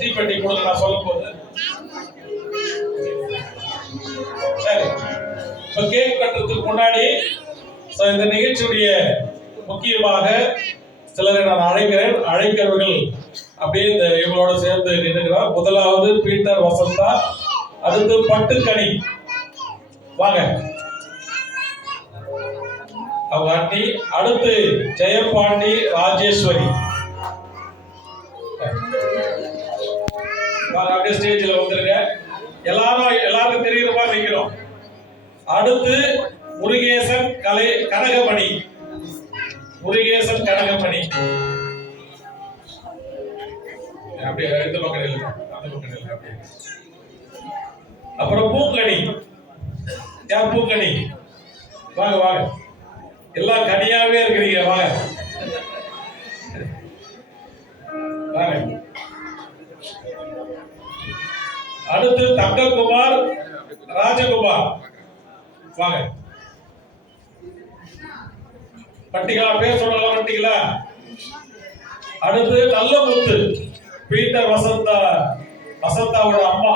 தீப்பெட்டி கொடுங்க நான் சொல்லும் போது. சரி, இப்ப கேக் கட்டுறதுக்கு முன்னாடி இந்த நிகழ்ச்சியுடைய முக்கியமாக சிலரை நான் அழைக்கிறேன். அழைக்கிறவர்கள் அப்படியே இந்த இவங்களோட சேர்ந்து நின்றுகிறார். முதலாவது பீட்டர் வசந்தா, அடுத்து பட்டுக்கணி, வாங்க அவங்க அண்ணி, அடுத்து ஜெயபாண்டி ராஜேஸ்வரி, அப்படியே ஸ்டேஜ்ல வந்துருங்க. எல்லாரும் தெரிகிற மாதிரி வைக்கிறோம். அடுத்து முருகேசன் கனகமணி, முருகேசன் கனகமணி, அப்படியே இந்த பக்கம் இல்ல, அந்த பக்கம் இல்ல, அப்படியே. அப்புறம் பூங்கனி, யார் பூங்கனி, வாங்க வாங்க, எல்லாம் கனியாவே இருக்கிறீங்க, வாங்க வாங்க. அடுத்து தங்ககுமார் ராஜகுமார், வாங்க. பட்டிகளா, பேர் சொல்லலாம் பட்டிகளா. அடுத்து நல்லமுத்து, பீட்டர் வசந்தாவோட அம்மா,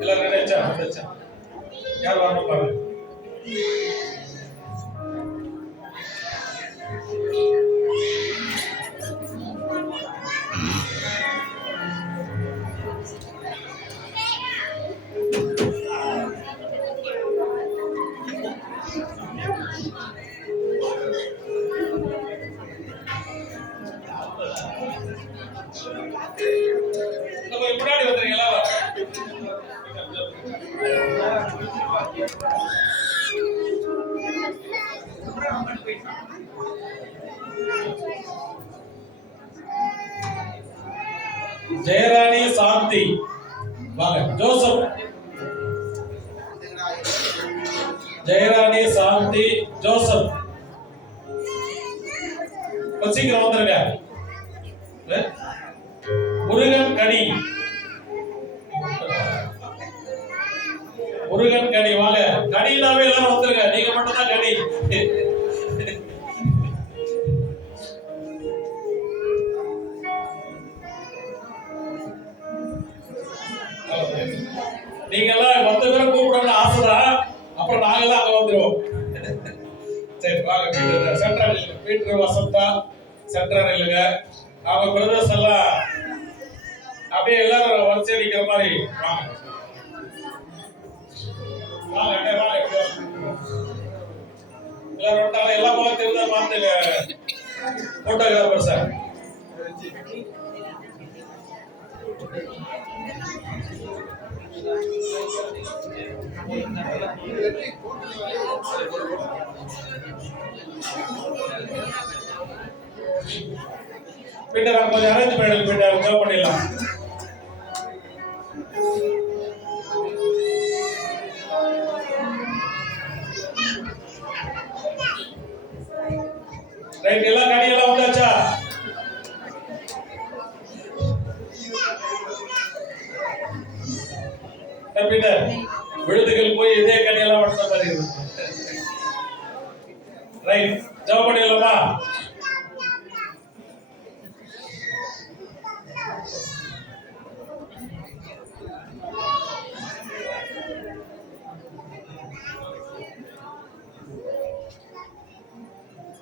எல்லாரும் நினைச்சா யார் வரணும் பாருங்க. முன்னாடி வந்துருங்க ஜெயராணி சாந்தி, வாங்க. ஜோசப், ஜெயராணி சாந்தி ஜோசப், சீக்கிரம் வந்துருங்க. முருகன் கனி, முருகன் கனி, வாங்க. கனினாவே எல்லாரும் வந்துருங்க, நீங்க மட்டும் தான் கனி. நீங்க எல்லாம் 10 பேரை கூப்பிடணும்னு ஆசைதான், அப்புறம் நாங்கெல்லாம் அங்க வந்துருவோம். சரி வாங்க. சென்ட்ரல் பீட்டர் வசந்தா சென்ட்ரல் இல்லைங்க, அவங்க பிரதர்ஸ் எல்லாம் அப்படியே எல்லாரும் வரிசை நிக்கிற மாதிரி வாங்க. எல்லாரும் எல்லா பார்த்து பார்த்துங்க. போட்டோகிராஃபர் சார், பீட்டர் கொஞ்சம் அரேஞ்ச் பண்ணிடுங்க. பீட்டர் ஜாப் பண்ணிடலாம். ரைட், எல்லாம் கனி எல்லாம் வந்தாச்சா? பீட்டர் விழுதுகள் போய் இதே கனி எல்லாம் வந்த மாதிரி இருக்கு. ரைட், ஜாப் பண்ணிடலாமா?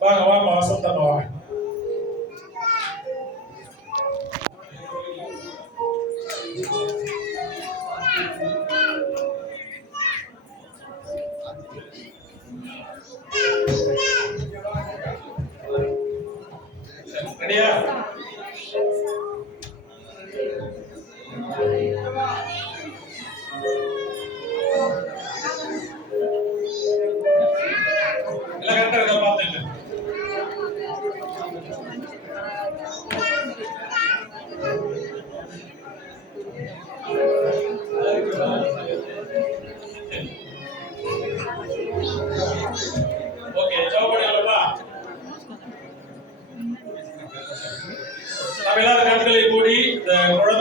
வாங்க வாங்க வசந்தம் வாங்க. ரெடியா?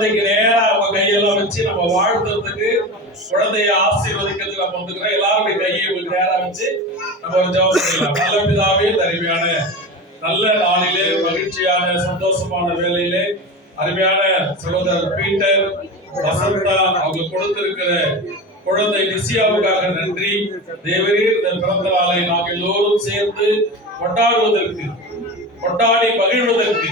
குழந்தைக்கு நேரா அவங்க கையெல்லாம் வச்சு நம்ம வாழ்த்துறதுக்கு, குழந்தைய ஆசீர்வதிக்கிறதுக்கு நம்ம வந்துக்கிறோம். எல்லாருடைய கையை உங்களுக்கு நேரா வச்சு நம்ம ஒரு ஜெபம் செய்யலாம். நல்ல பிதாவே, அருமையான நல்ல நாளிலே, மகிழ்ச்சியான சந்தோஷமான வேலையிலே அருமையான சகோதரர் பீட்டர் வசந்தா அவங்க கொடுத்திருக்கிற குழந்தை நிசியாவுக்காக நன்றி. தேவரீர் இந்த பிறந்த நாளை நாம் எல்லோரும் சேர்ந்து கொண்டாடி மகிழ்வதற்கு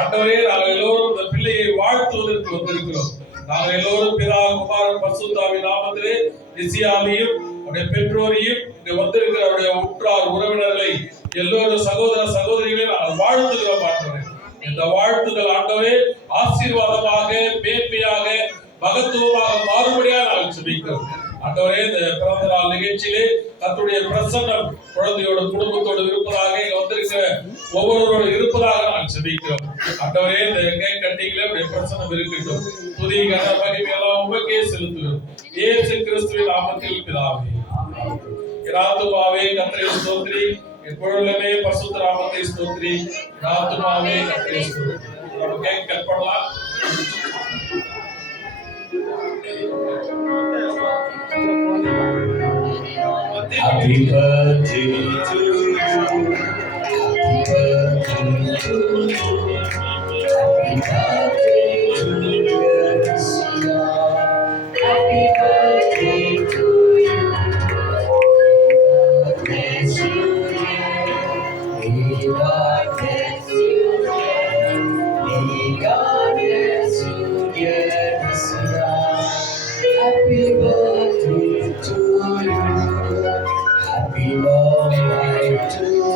ஆண்டவரே, நாங்கள் எல்லோரும் இந்த பிள்ளையை வாழ்த்துவதற்கு வந்திருக்கிறோம். நாங்கள் எல்லோரும் பிதா குமாரன் பரிசுத்தாவின் நாமத்திலே நிசியாவையும் அவருடைய பெற்றோரையும் இங்கு வந்திருக்கிற அவருடைய உற்றார் உறவினர்களை எல்லோரும் சகோதர சகோதரிகளை நாங்கள் வாழ்த்துகிறோம். ஆண்டவரே, இந்த வாழ்த்துதல் ஆண்டவரே ஆசீர்வாதமாக, மேன்மையாக, மகத்துவமாக மாறுபடியாக நாங்கள் ஜெபிக்கிறோம். ஆண்டவரே, இந்த பிறந்த நாள் நிகழ்ச்சியிலே கர்த்தருடைய பிரசன்னம் குழந்தையோட குடும்பத்தோடு இருப்பதாக, இங்க வந்திருக்கிற ஒவ்வொருவரோடு இருப்பதாக நாங்கள் ஜெபிக்கிறோம். ஆண்டவரே, இந்த கேக் கட்டிங்ல உடைய பிரசன்னம் இருக்கட்டும். துதி கன மகிமை எல்லாம் உமக்கே செலுத்துகிறோம். இயேசு கிறிஸ்துவின் நாமத்தில் பிதாவே. ஆத்துமாவே கர்த்தரை ஸ்தோத்திரி, எப்பொழுதுமே பரிசுத்த நாமத்தை ஸ்தோத்திரி. ஆத்துமாவே கர்த்தரை ஸ்தோத்திரி. நம்ம கேக் கட் பண்ணலாம். Happy birthday to you. Happy birthday to you. Happy birthday to you. Happy birthday to you. Bless you, may God bless you. May God bless you, dear Messiah. Happy birthday to you. Happy long life to you.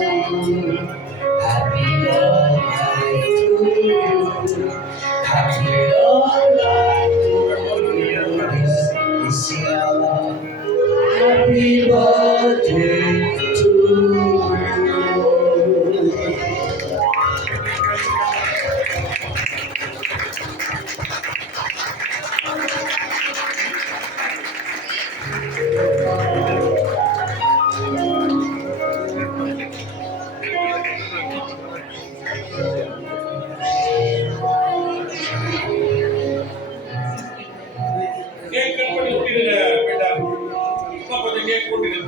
Happy long life to you. Happy long life to you. This year, happy birthday to you. Cake cut பண்ணி விட்டுடுங்க Peter. இன்னும் கொஞ்சம் cake போட்டுடுங்க.